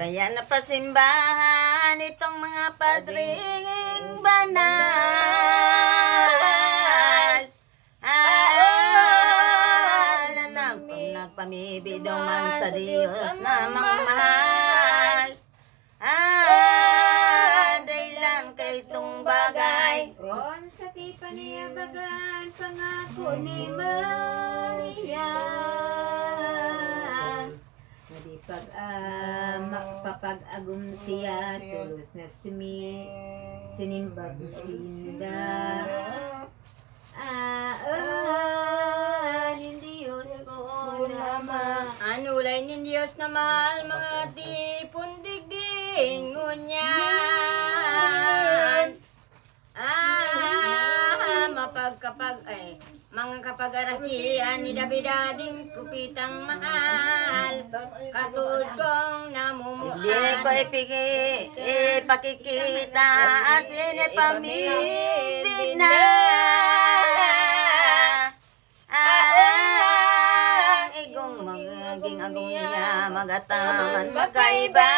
Kaya napasimbahan itong mga padring banal. Nagpamibidong man sa Diyos na mangmahal. Dahilan kay itong bagay. On sa tipaniyabagan, pangako ni Maria. Papag-agum siya, tulos na sinimbag sinda. Diyos ko naman. Anulay ni Diyos na mahal, mga tipon digding ngunyan. Mga kapag-arakian ni Davidading kupitang mahal. Katulad kong namumuhan. Hindi ko ipakikita asin ipamibig na. Ang igong magiging agong niya magataman magkaiba.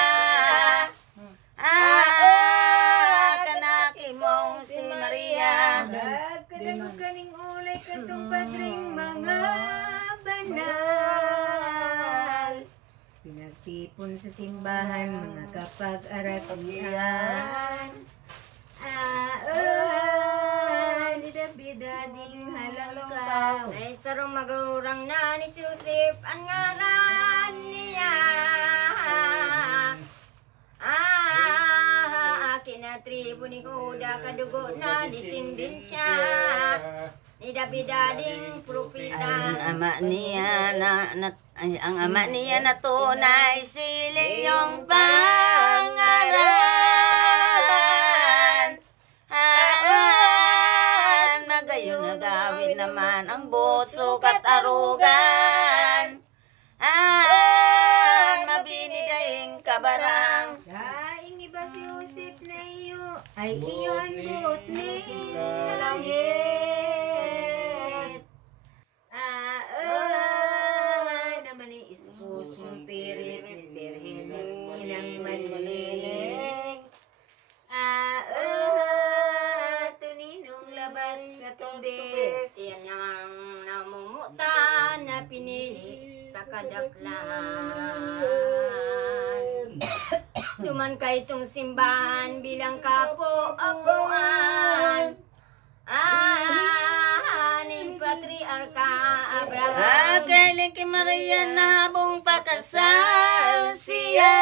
Kanaki mong si Maria. Kadagog kaning ulay katong padring mga banal. Pinagtipon sa simbahan mga kapag-arakian. Ni Davidading halangkaw. Ay sarong magurang na ni Joseph ang ngaran niya. Kinatribo ni Huda kadugo na disindin siya. Ni Davidading propita. Ang ama niya na tunay siling yung pangalan. Magayon nagawin naman ang boso kat arugan. Mabinidaing kabarang. Daing iba si Joseph na iyo ay iyo ang buot ni langit. Naman ni ispusong pirit ni Birhen inang manling. Tuninong labat katubis. Siya nang namumutan na pinili sa kadaklan. Duman kay itong simbahan bilang kapo-apuan. Aning patriarka Abraham. Kailan kay Maria na habong pakasal siya.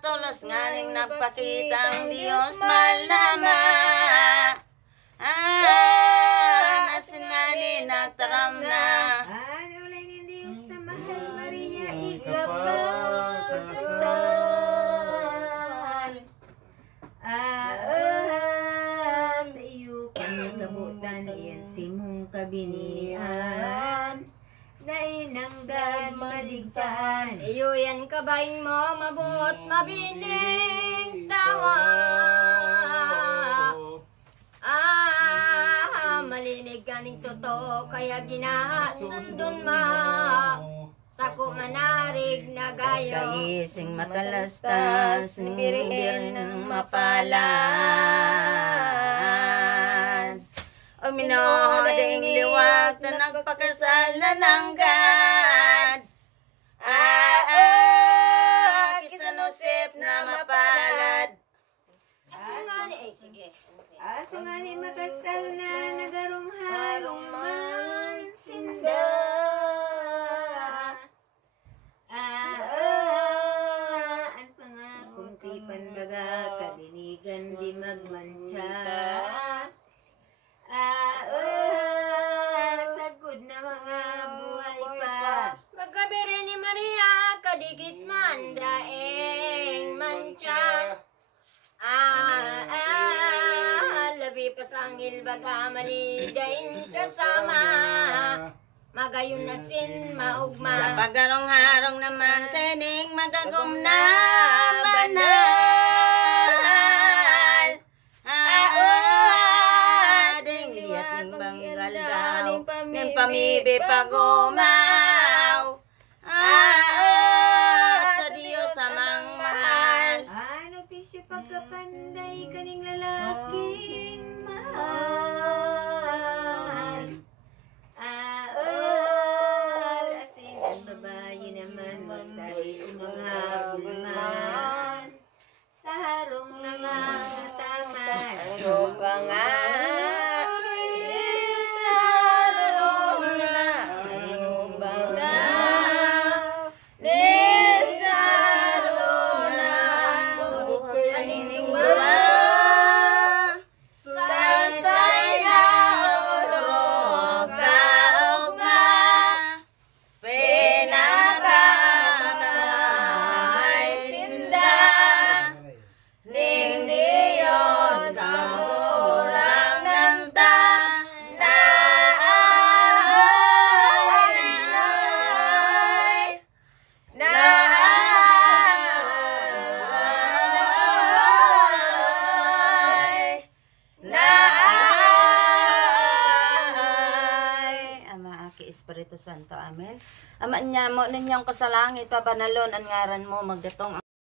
Tulos nga ning nagpakita ang Diyos malama. Asin nga ni nagtaram na. Ulay ni Diyos na mahal Maria ikapagkasal. Iyo kang kabutan iyan simong kabinian. Na inanggad madigtaan. Iyo yan kabayin mo mabut mabining tawa. Malinig kaning totoo kaya ginasundon ma. Sako manarig na gayo. Kaising matalastas ni Birhen mapalad. O minoding liwag na nagpakasal na nanggad. Kisan Joseph na mapalad. Sige. Aso nga ni makasal na nagarong harong man sinda. Ang pangakong tipan baga kabinigan di magmantsa. Sagod na mga buhay pa. Pagkabere ni Maria kadikit man daeng mancha. Labi pasangil baga malidain kasama. Magayon na sin maugma. Sa pagarong-harong naman kining magagom na banal. Ding liyat ning banggal daw ning pamibi pagumaw. Santo. Amen. Ama niya mo ninyong kasalangit, pabanalon ang ngaran mo, magdatong